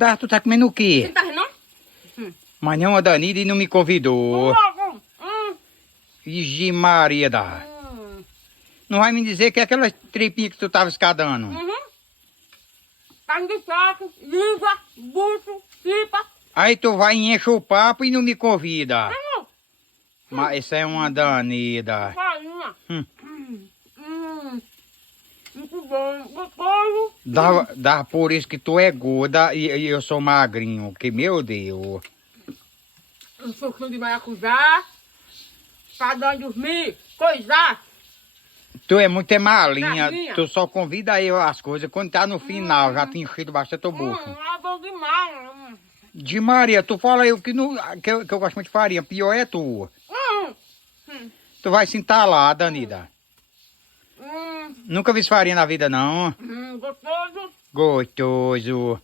Dá, tu tá comendo o Você quê? tá não? Mas não, a Danida não me convidou. Logo. Ixi Maria, dá. Não vai me dizer que é aquelas tripinhas que tu tava escadando. Carne de choque, língua, bucho, tripa. Aí tu vai e enche o papo e não me convida. Mas isso é uma danida. Farinha. Hum. Muito bom. Gostoso. Dá por isso que tu é gorda e eu sou magrinho. Que meu Deus. Um suquinho de maracujá. Pra dando dormir. Coisar. Tu é muito malinha. Malinha. Tu só convida eu as coisas quando tá no final. Já te enchido bastante o boca. É bom demais. De Maria, tu fala eu que, não, que eu gosto muito de farinha. Pior é tu. Tu vai se entalar, Danida. Nunca vi farinha na vida, não. Gostoso. Gostoso.